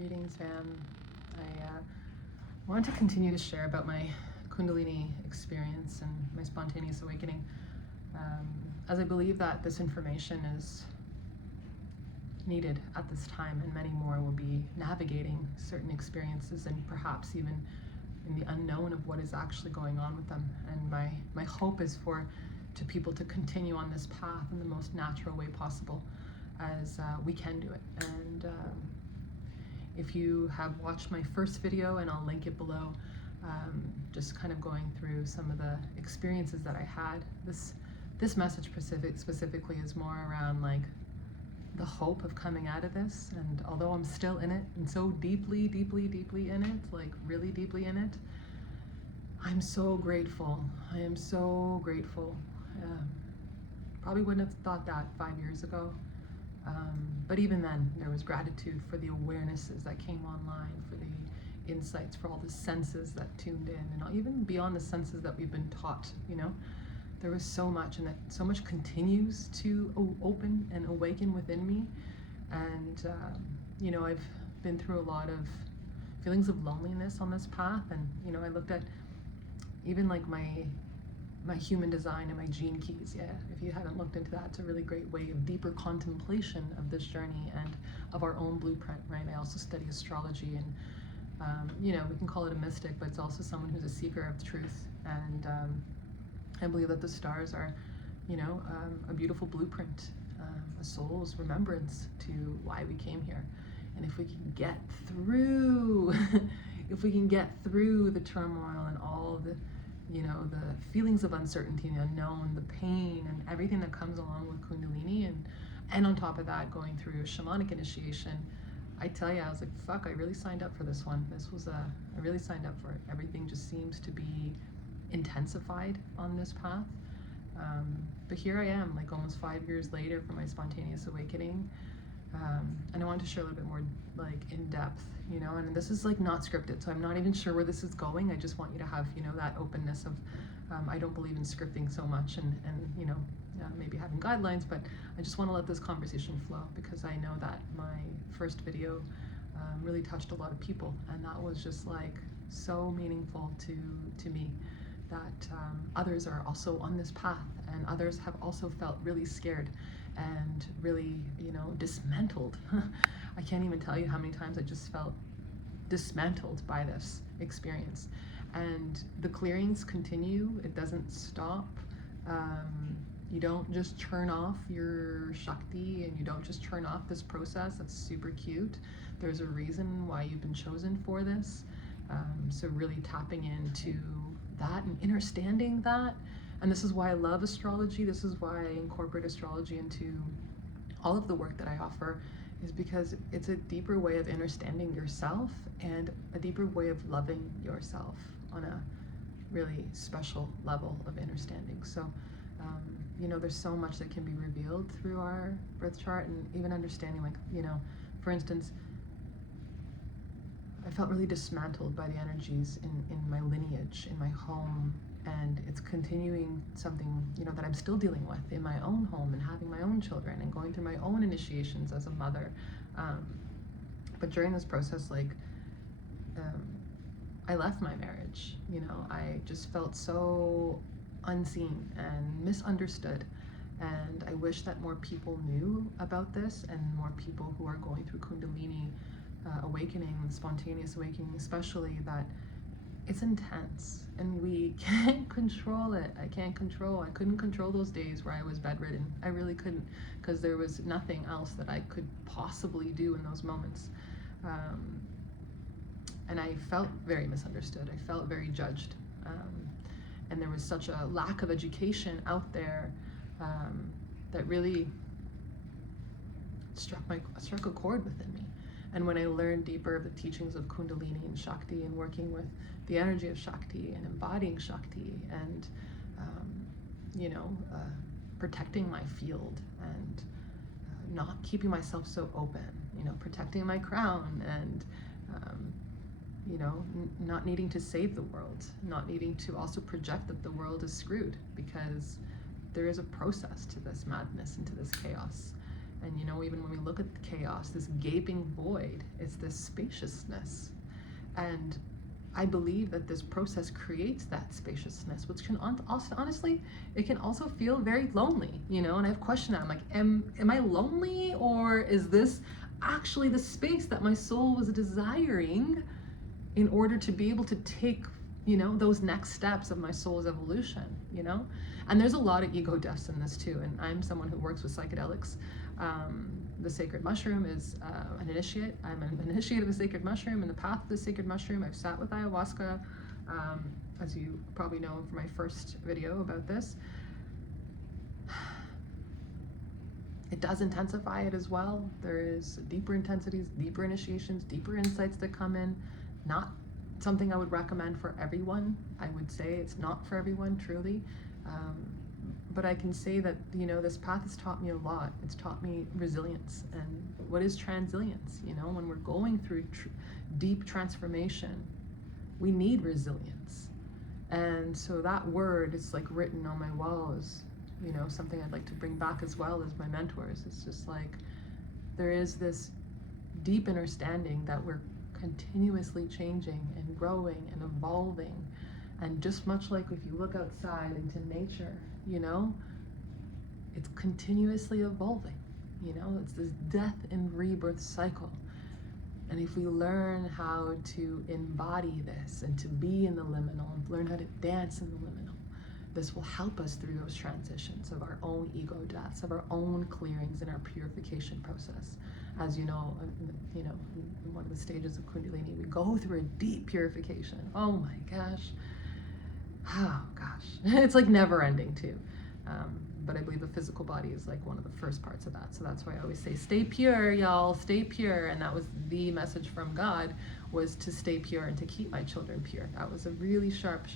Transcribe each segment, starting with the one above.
Greetings, fam. I wanted to continue to share about my Kundalini experience and my spontaneous awakening, as I believe that this information is needed at this time, and many more will be navigating certain experiences and perhaps even in the unknown of what is actually going on with them. And my hope is for people to continue on this path in the most natural way possible, as we can do it. And if you have watched my first video, and I'll link it below, just kind of going through some of the experiences that I had, this message specifically is more around like the hope of coming out of this. And although I'm still in it, and so deeply in it, like really deeply in it, I'm so grateful. I am so grateful. Probably wouldn't have thought that 5 years ago. But even then, there was gratitude for the awarenesses that came online, for the insights, for all the senses that tuned in, and even beyond the senses that we've been taught, you know. There was so much, and that so much continues to open and awaken within me. And, you know, I've been through a lot of feelings of loneliness on this path. And, you know, I looked at even like my human design and my gene keys. Yeah, if you haven't looked into that, it's a really great way of deeper contemplation of this journey and of our own blueprint, right? I also study astrology, and, you know, we can call it a mystic, but it's also someone who's a seeker of truth. And, I believe that the stars are, you know, a beautiful blueprint, a soul's remembrance to why we came here. And if we can get through, if we can get through the turmoil and all the, you know, the feelings of uncertainty and unknown, the pain and everything that comes along with Kundalini, and on top of that, going through shamanic initiation, I tell you, I was like, fuck, I really signed up for this one. I really signed up for it. Everything just seems to be intensified on this path. But here I am, like almost 5 years later from my spontaneous awakening. And I wanted to share a little bit more like in depth, you know, and this is like not scripted, so I'm not even sure where this is going. I just want you to have, you know, that openness of, I don't believe in scripting so much and you know, maybe having guidelines, but I just want to let this conversation flow, because I know that my first video really touched a lot of people, and that was just like so meaningful to me, that others are also on this path, and others have also felt really scared and really, you know, dismantled. I can't even tell you how many times I just felt dismantled by this experience. And the clearings continue, it doesn't stop. You don't just turn off your Shakti, and you don't just turn off this process. That's super cute. There's a reason why you've been chosen for this. So really tapping into that and understanding that. And this is why I love astrology. This is why I incorporate astrology into all of the work that I offer, is because it's a deeper way of understanding yourself and a deeper way of loving yourself on a really special level of understanding. So, you know, there's so much that can be revealed through our birth chart, and even understanding, like, you know, for instance, I felt really dismantled by the energies in my lineage, in my home, and it's continuing something, you know, that I'm still dealing with in my own home, and having my own children and going through my own initiations as a mother. But during this process, like, I left my marriage, you know, I just felt so unseen and misunderstood. And I wish that more people knew about this, and more people who are going through Kundalini awakening, spontaneous awakening especially, that it's intense and we can't control it. I couldn't control those days where I was bedridden. I really couldn't, because there was nothing else that I could possibly do in those moments. And I felt very misunderstood. I felt very judged. And there was such a lack of education out there that really struck a chord within me. And when I learned deeper of the teachings of Kundalini and Shakti, and working with the energy of Shakti and embodying Shakti, and you know, protecting my field, and not keeping myself so open, you know, protecting my crown, and you know, not needing to save the world, not needing to also project that the world is screwed, because there is a process to this madness and to this chaos. And you know, even when we look at the chaos, this gaping void, it's this spaciousness. And I believe that this process creates that spaciousness, which can also, honestly, it can also feel very lonely, you know. And I've questioned that. I'm like, am I lonely, or is this actually the space that my soul was desiring in order to be able to take, you know, those next steps of my soul's evolution, you know? And there's a lot of ego deaths in this too. And I'm someone who works with psychedelics. The sacred mushroom is an initiate. I'm an initiate of the sacred mushroom, and the path of the sacred mushroom. I've sat with ayahuasca, as you probably know from my first video about this. It does intensify it as well. There is deeper intensities, deeper initiations, deeper insights that come in. Not something I would recommend for everyone. I would say it's not for everyone, truly. But I can say that, you know, this path has taught me a lot. It's taught me resilience. And what is transilience? You know, when we're going through deep transformation, we need resilience. And so that word is like written on my wall as, you know, something I'd like to bring back as well as my mentors. It's just like, there is this deep understanding that we're continuously changing and growing and evolving. And just much like if you look outside into nature, you know, it's continuously evolving. You know, it's this death and rebirth cycle. And if we learn how to embody this and to be in the liminal and learn how to dance in the liminal, this will help us through those transitions of our own ego deaths, of our own clearings in our purification process. As you know, in one of the stages of Kundalini, we go through a deep purification. Oh my gosh. Oh gosh. It's like never ending too. But I believe the physical body is like one of the first parts of that. So that's why I always say, stay pure, y'all, stay pure. And that was the message from God, was to stay pure and to keep my children pure. That was a really sharp,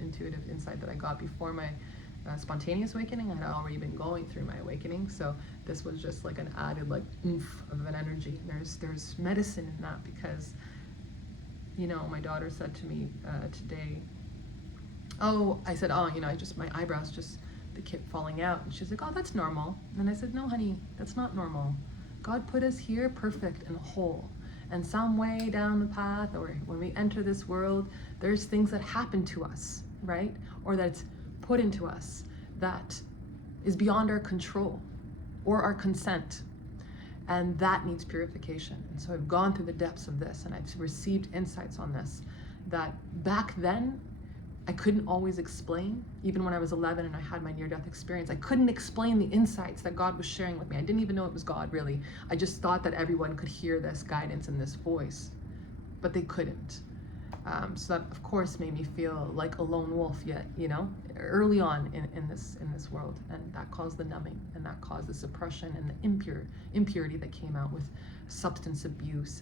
intuitive insight that I got before my spontaneous awakening. I had already been going through my awakening. So this was just like an added like oomph of an energy. And there's medicine in that, because, you know, my daughter said to me today, I said, you know, my eyebrows just, they kept falling out. And she's like, oh, that's normal. And I said, no, honey, that's not normal. God put us here perfect and whole. And some way down the path, or when we enter this world, there's things that happen to us, right? Or that's put into us that is beyond our control or our consent. And that needs purification. And so I've gone through the depths of this, and I've received insights on this that back then I couldn't always explain. Even when I was 11 and I had my near-death experience, I couldn't explain the insights that God was sharing with me. I didn't even know it was God, really. I just thought that everyone could hear this guidance and this voice, but they couldn't. So that, of course, made me feel like a lone wolf yet, you know, early on in this world. And that caused the numbing, and that caused the suppression and the impurity that came out with substance abuse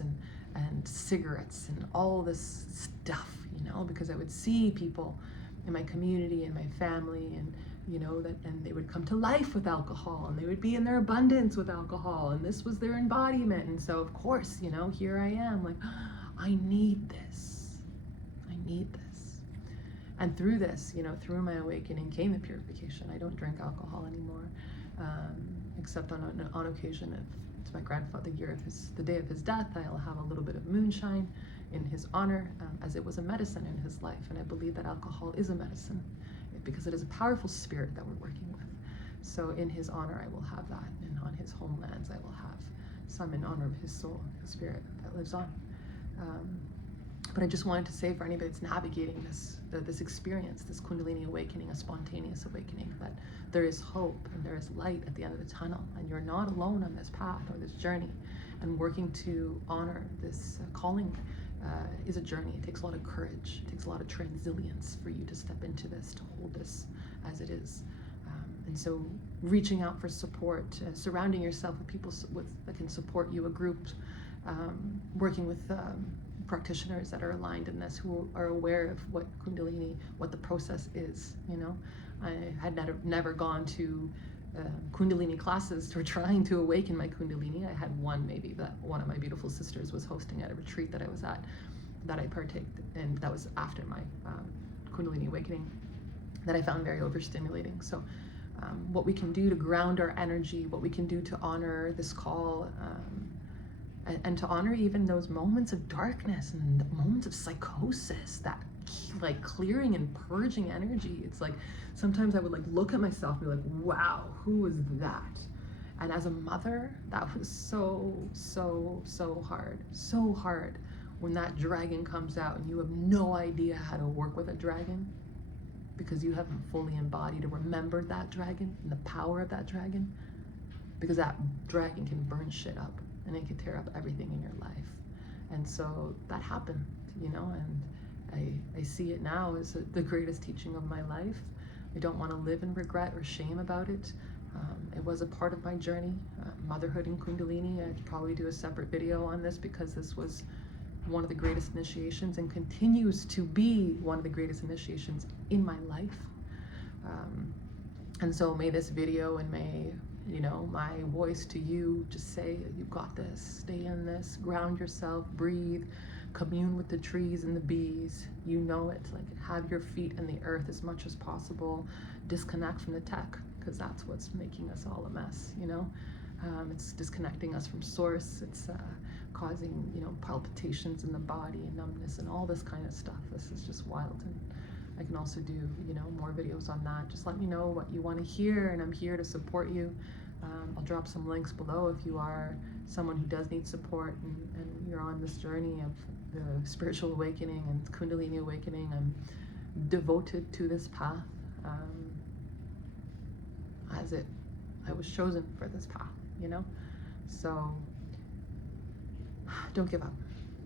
and cigarettes and all this stuff, you know, because I would see people in my community and my family, and, you know, and they would come to life with alcohol, and they would be in their abundance with alcohol, and this was their embodiment. And so, of course, you know, here I am like, I need this. And through this, you know, through my awakening came the purification. I don't drink alcohol anymore, except on occasion. If it's my grandfather, the day of his death, I'll have a little bit of moonshine in his honor, as it was a medicine in his life. And I believe that alcohol is a medicine, because it is a powerful spirit that we're working with. So in his honor, I will have that, and on his homelands, I will have some in honor of his soul, his spirit that lives on. But I just wanted to say, for anybody that's navigating this experience, this Kundalini awakening, a spontaneous awakening, that there is hope and there is light at the end of the tunnel, and you're not alone on this path or this journey. And working to honor this calling is a journey. It takes a lot of courage. It takes a lot of transilience for you to step into this, to hold this as it is. And so reaching out for support, surrounding yourself with people that can support you, a group, working with practitioners that are aligned in this, who are aware of what Kundalini, what the process is. You know, I had never gone to Kundalini classes or trying to awaken my Kundalini. I had one, maybe, that one of my beautiful sisters was hosting at a retreat that I was at, that I partaked in. That was after my Kundalini awakening, that I found very overstimulating. So what we can do to ground our energy, what we can do to honor this call, and to honor even those moments of darkness and moments of psychosis, that like clearing and purging energy. It's like sometimes I would like look at myself and be like, wow, who was that? And as a mother, that was so hard when that dragon comes out and you have no idea how to work with a dragon because you haven't fully embodied or remembered that dragon and the power of that dragon, because that dragon can burn shit up and it can tear up everything in your life. And so that happened, you know, and I see it now as the greatest teaching of my life. I don't want to live in regret or shame about it. It was a part of my journey, motherhood and Kundalini. I'd probably do a separate video on this because this was one of the greatest initiations and continues to be one of the greatest initiations in my life. And so may this video and may, you know, my voice to you just say, you got this, stay in this, ground yourself, breathe, commune with the trees and the bees, you know it, like have your feet in the earth as much as possible, disconnect from the tech, because that's what's making us all a mess, you know. It's disconnecting us from source, it's causing, you know, palpitations in the body and numbness and all this kind of stuff. This is just wild, and I can also do, you know, more videos on that. Just let me know what you want to hear, and I'm here to support you. I'll drop some links below if you are someone who does need support and you're on this journey of the spiritual awakening and Kundalini awakening. I'm devoted to this path, I was chosen for this path, you know. So don't give up.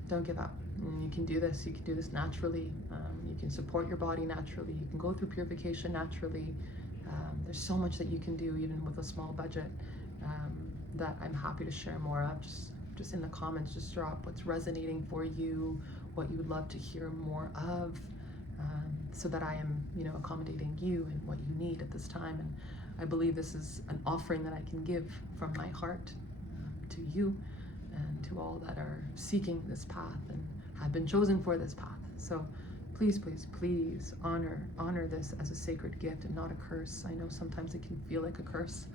Don't give up. And you can do this. You can do this naturally. You can support your body naturally. You can go through purification naturally. There's so much that you can do even with a small budget that I'm happy to share more of. Just in the comments, just drop what's resonating for you, what you would love to hear more of, so that I am, you know, accommodating you and what you need at this time. And I believe this is an offering that I can give from my heart to you and to all that are seeking this path and have been chosen for this path. So please, please, please honor this as a sacred gift and not a curse. I know sometimes it can feel like a curse,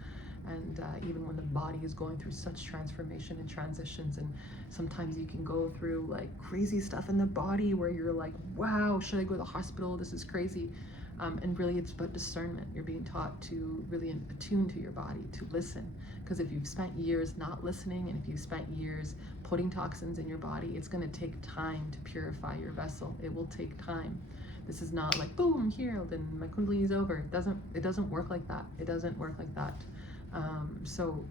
and even when the body is going through such transformation and transitions, and sometimes you can go through like crazy stuff in the body where you're like, wow, should I go to the hospital? This is crazy. And really it's about discernment. You're being taught to really attune to your body, to listen. Because if you've spent years not listening, and if you've spent years putting toxins in your body, it's going to take time to purify your vessel. It will take time. This is not like, boom, I'm healed and my Kundalini is over. It doesn't work like that. It doesn't work like that. So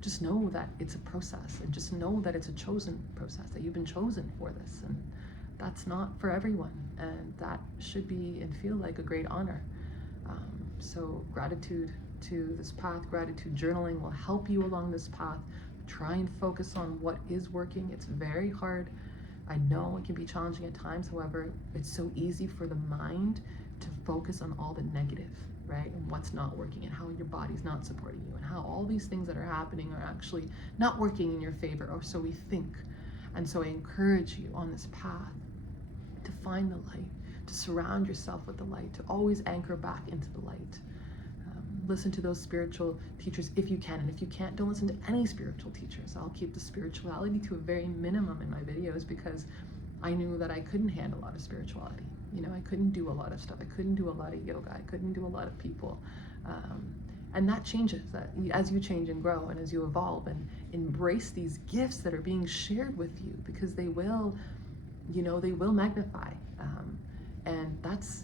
just know that it's a process, and just know that it's a chosen process, that you've been chosen for this. And that's not for everyone, and that should be and feel like a great honor. So gratitude to this path, gratitude journaling will help you along this path. Try and focus on what is working. It's very hard. I know it can be challenging at times. However, it's so easy for the mind to focus on all the negative, right? And what's not working, and how your body's not supporting you, and how all these things that are happening are actually not working in your favor, or so we think. And so I encourage you on this path to find the light, to surround yourself with the light, to always anchor back into the light. Listen to those spiritual teachers if you can, and if you can't, don't listen to any spiritual teachers. I'll keep the spirituality to a very minimum in my videos, because I knew that I couldn't handle a lot of spirituality. You know, I couldn't do a lot of stuff. I couldn't do a lot of yoga. I couldn't do a lot of people. And that changes, that as you change and grow, and as you evolve and embrace these gifts that are being shared with you, because they will, you know, they will magnify. And that's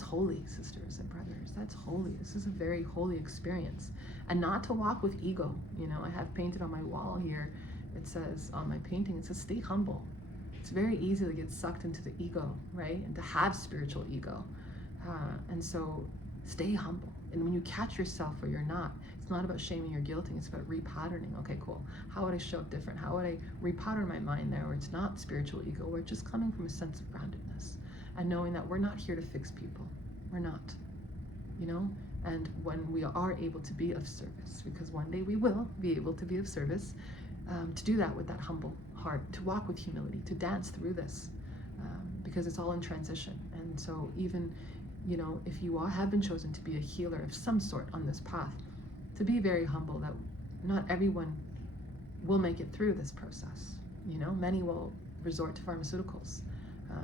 holy, sisters and brothers. That's holy. This is a very holy experience. And not to walk with ego. You know, I have painted on my wall here, it says on my painting, it says, stay humble. It's very easy to get sucked into the ego, right? And to have spiritual ego. And so stay humble. And when you catch yourself where you're not, it's not about shaming or guilting, it's about repatterning. Okay, cool. How would I show up different? How would I repattern my mind there where it's not spiritual ego, where it's just coming from a sense of groundedness and knowing that we're not here to fix people. We're not, you know? And when we are able to be of service, because one day we will be able to be of service, to do that with that humble heart, to walk with humility, to dance through this, because it's all in transition. And so even you know, if you have been chosen to be a healer of some sort on this path, to be very humble that not everyone will make it through this process. You know, many will resort to pharmaceuticals.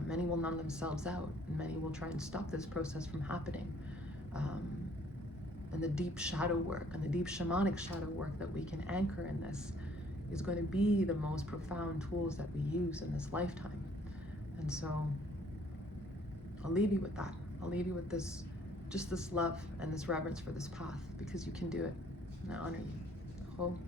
Many will numb themselves out. And many will try and stop this process from happening. And the deep shadow work and the deep shamanic shadow work that we can anchor in this is going to be the most profound tools that we use in this lifetime. And so I'll leave you with that. I'll leave you with this, just this love and this reverence for this path, because you can do it. And I honor you. Ho.